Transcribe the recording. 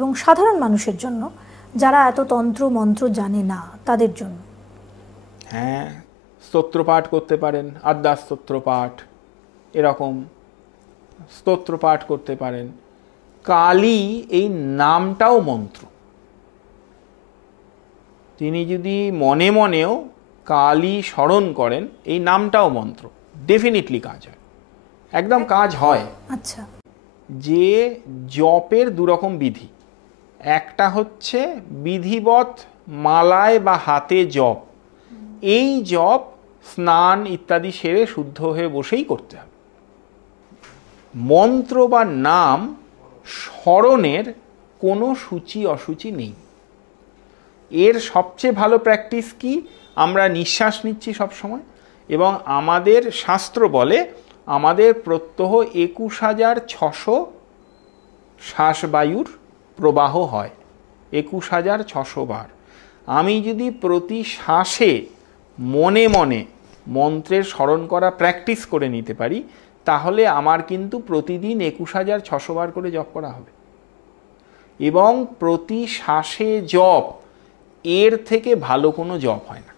এবং সাধারণ মানুষের জন্য যারা এত তন্ত্র মন্ত্র জানে না তাদের জন্য? হ্যাঁ, স্তোত্রপাঠ করতে পারেন, আদ্যা স্তোত্রপাঠ, এরকম স্তোত্রপাঠ করতে পারেন। কালী এই নামটাও মন্ত্র। তিনি যদি মনে মনেও কালী স্মরণ করেন, এই নামটাও মন্ত্র, ডেফিনিটলি কাজ হয়, একদম কাজ হয়। আচ্ছা। যে জপের দুরকম বিধি, একটা হচ্ছে বিধিবৎ মালায় বা হাতে জপ, এই জপ স্নান ইত্যাদি সেরে শুদ্ধ হয়ে বসেই করতে হবে। মন্ত্র বা নাম স্মরণের কোনো সূচি অসুচি নেই। এর সবচেয়ে ভালো প্র্যাকটিস কি? আমরা নিঃশ্বাস নিচ্ছি সবসময়, এবং আমাদের শাস্ত্র বলে আমাদের প্রত্যহ 21,600 শ্বাসবায়ুর প্রবাহ হয়, 21,600 বার। আমি যদি প্রতি শ্বাসে মনে মনে মন্ত্রের স্মরণ করা প্র্যাকটিস করে নিতে পারি, তাহলে আমার কিন্তু প্রতিদিন 21,600 বার করে জপ করা হবে। এবং প্রতি শ্বাসে জপ, এর থেকে ভালো কোনো জপ হয় না।